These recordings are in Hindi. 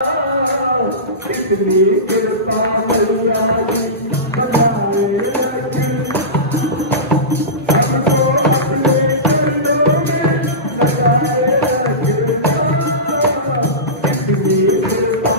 इतनी कृपा मैया की बनाए रखे, सबको अपने चरणों में लगाए रखे। इतनी कृपा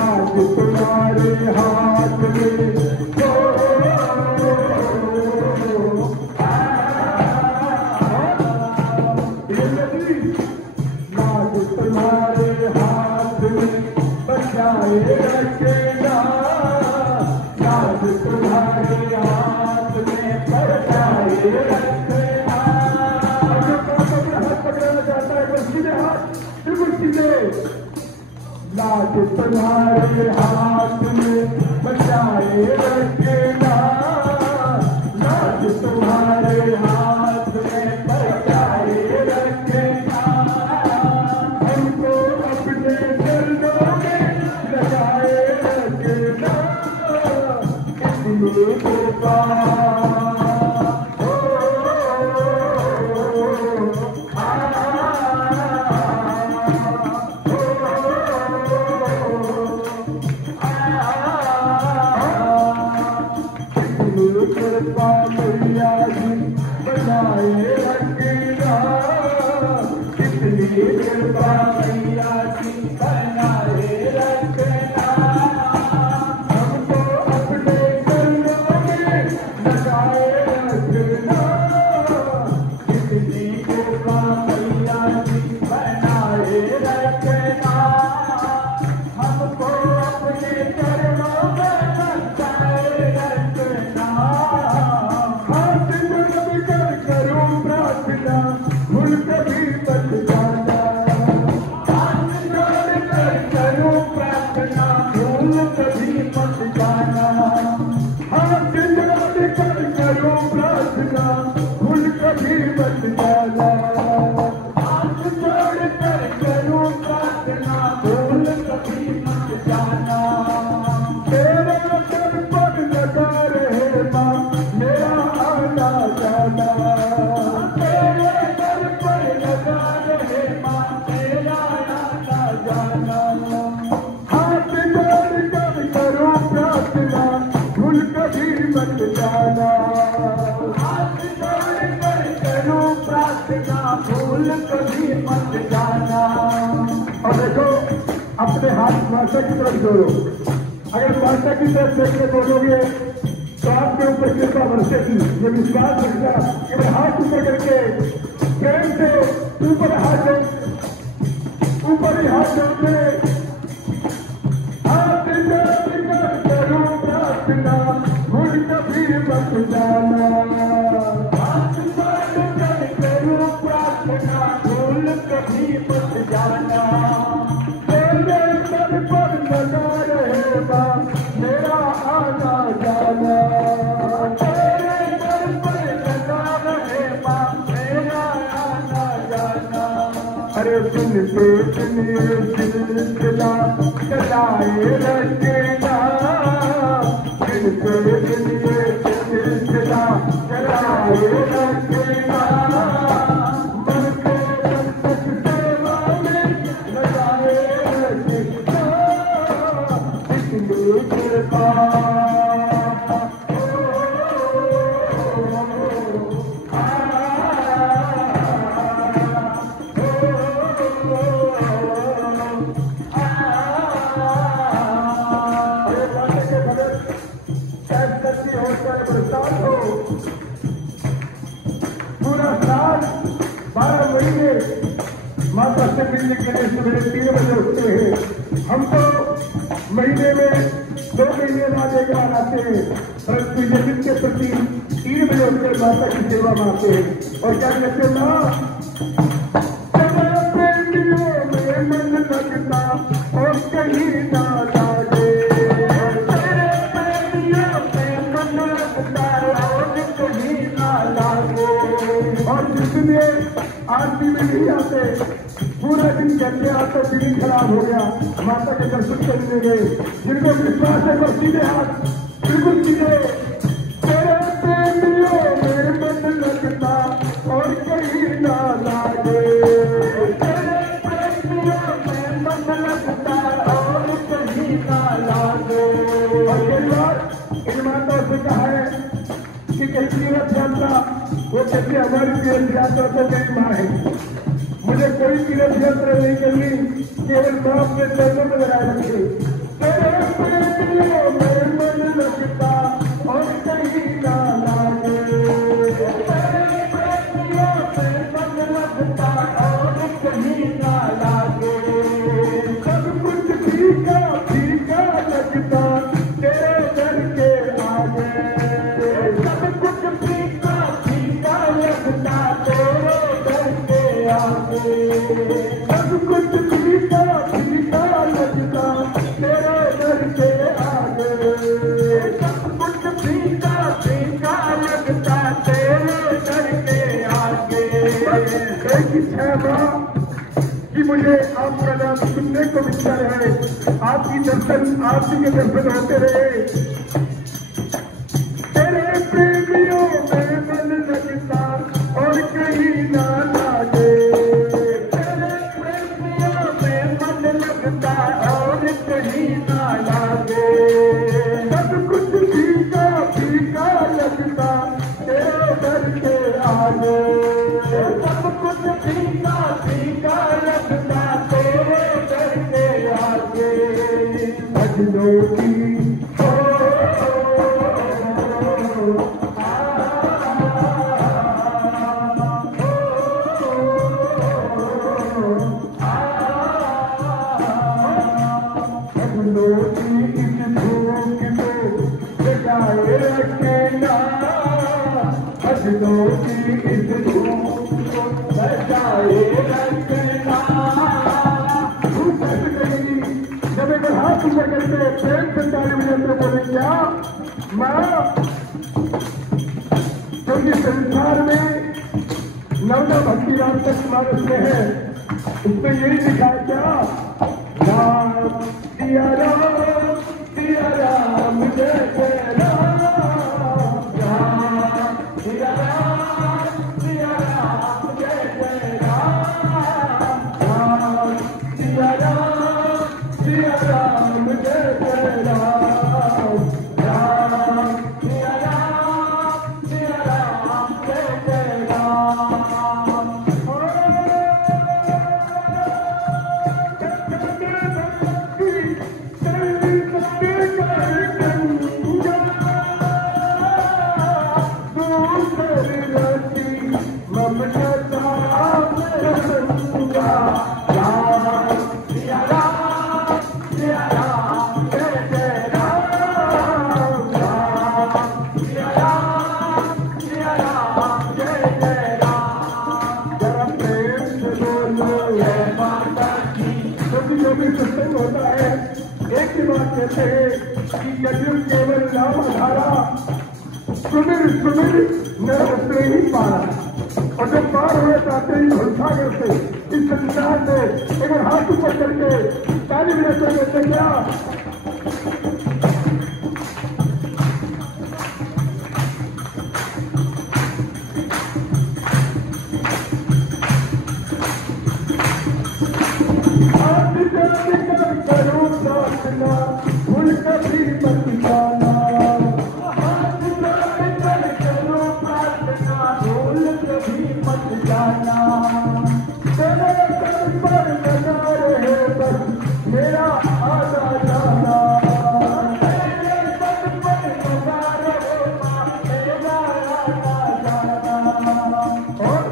लाज तुम्हारे हाथ में, लाज तुम्हारे हाथ में बचाए रखेगा, लाज तुम्हारे हाथ में बचाए रखेगा। हाथ पकड़ना चाहता है तो सीधे हाथ बिल्कुल सीधे, लाज तुम्हारे हाथ में बचाए रखेगा, लाज तुम्हारे हाथ में बचाए रखेगा। हमको अपने चरणों में लगाए रखेगा, इतनी कृपा कृपा मैया जी बनाए रखेगा, इतनी कृपा मैया जी बनाए रखेगा। हमको अपने चरणों में लगाए रखेगा, इतनी कृपा मैया जी बनाए रखेगा। हमको अपने चरणों में लगाए रखेगा। भूल कभी मत जाना, हाथ जोड़ कर करो प्रार्थना, भूल कभी मत जाना। हाथ जोड़ कर करो प्रार्थना, भूल कभी मत जाना। हाथ जोड़ कर करो प्रार्थना, भूल कभी मत जाना। तेरे दर पर लगा रहे माँ मेरा आना जाना, तेरे दर पर लगा रहे माँ मेरा आना जाना। हाथ माता की तरफ जोड़ो। अगर माता की तरफ देखकर बोलोगे तो आपके ऊपर कृपा बरसेगी। ये विश्वास रखना कि मैं हाथ ऊपर करके प्रेम से ऊपर ही हाथ जोड़ते हाथ करूं प्रार्थना भूल कभी मत जाना। हाथ करूं प्रार्थना भूल कभी मत जाना। तेरे सर पर लगा रहेगा मेरा आना जाना। तेरे सर पर लगा रहेगा मेरा आना जाना। अरे सुनते सुनिए सिलसिला चलाए रखना। सुनते सुनिए सिलसिला चलाए रखना। मन को संकट सेवा में लगाए रखना। इसलिए कृपा पूरा साल 12 महीने माता से मिलने के लिए सवेरे 3 बजे उठते हैं। हम तो महीने में 2 महीने बाद एक बार आते हैं, परंतु यज्ञ के प्रति 3 बजे उठकर माता की सेवा में आते हैं। और क्या कहते हैं माँ में मन लगता और कहीं ना लागे। और जिसने आरती में नहीं आते पूरा दिन कहते आते दिन खराब हो गया, माता के दर्शन करने गए। जिनको विश्वास है वो सीधे हाथ बिल्कुल सीधे। तेरे प्रेमियों में मन लगता और कहीं ना लागे। तेरे प्रेमियों में मन लगता और कहीं ना लागे। और कई बार इन माताओं से कहा है कि कई तीर्थ यात्रा वो कहते हमारी तीर्थ यात्रा तो मेरी माँ है, मुझे कोई तीर्थ यात्रा नहीं करनी, केवल माँ अपने चरणों में लगाए रखे। तेरे प्रेमियों में मन लगता और कहीं ना लागे। तेरे प्रेमियों में मन लगता और कहीं ना लागे। सब कुछ फीका फीका लगता तेरे दर के आगे। सब कुछ फीका फीका लगता तेरे दर के आगे। सब कुछ फीका फीका लगता तेरे दर के आगे। सब कुछ फीका फीका लगता तेरे दर के आगे। एक इच्छा है माँ कि मुझे आपका नाम सुनने को मिलता रहे, आपकी दर्शन आपकी के दर्शन होते रहे। तेरे प्रेमियों में मन लगता और कहीं ना लागे। तेरे प्रेमियों में मन लगता और कहीं ना लागे। सब कुछ फीका फीका लगता तेरे दर के आगे। सब कुछ फीका फीका लगता तेरे दर के आगे। भजनों की प्रेम से ताली बजाते बोले क्या माँ, क्योंकि संसार में नवदा भक्ति राम तक मानस में है, उसमें यही लिखा है क्या राम सिया राम जय जय राम। राम सिया राम जय जय राम। राम सिया राम जय जय राम। राम सिया राम जय जय राम। भक्ति एक ही बात कहते हैं कि यदि केवल नाम धारा सुमिर सुमिर न उतरे ही पारा, और जब पार हुए जाते ही घुसागर से इस संसार में एक हाथ ऊपर करके ताली बजाते कहते क्या करो प्रार्थना भूल कभी मत जाना, करो प्रार्थना भूल कभी मत जाना, तेरे सर पर बना रहे बस मेरा आधा जाना, तेरे सर पर बना रहे मेरा आधा जाना। और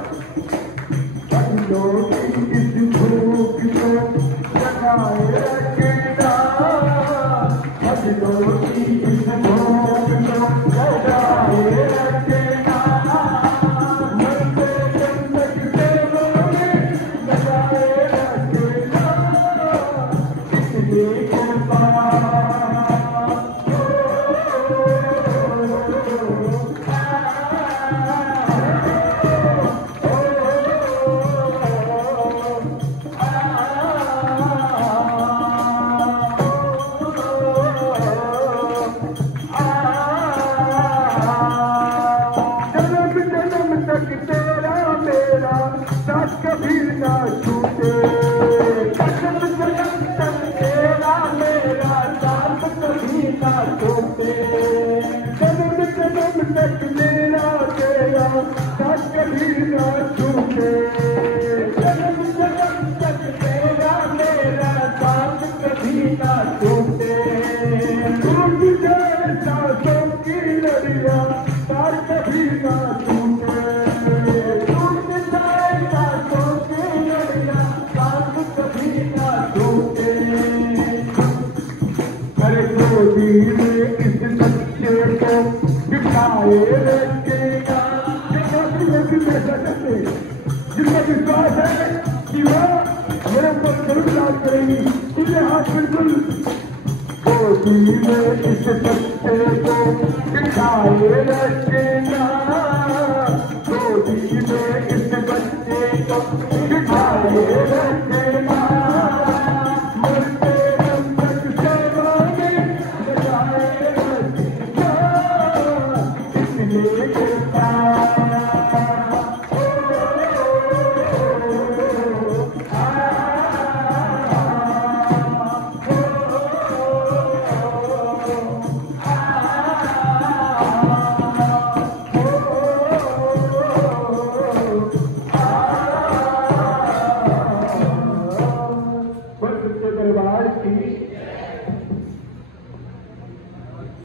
बंदों की इस भूख को जगाए रखेगा, बंदों की इस भूख को जगाए रखेगा, मरते दम तक सेवों में जगाए रखेगा, इसलिए कृपा तेरा मेरा साथ कभी ना छूटे, जन्म जन्म तक तेरा मेरा साथ कभी ना छूटे, जन्म जन्म तक मेरा तेरा साथ कभी ना छूटे, जन्म जन्म तक तेरा मेरा साथ कभी ना छूटे, टूट जाए सांसों की लड़ियां तार कभी ना छूटे, गोदी में इस बच्चे को बिठाए रखेगा, जिनका विश्वास है कि वह मेरे ऊपर जरूर राज करेगी, इसलिए हाथ बिल्कुल गोदी में इस बच्चे को बिठाए रखेगा, गोदी में इस बच्चे को बिठाए रखेगा।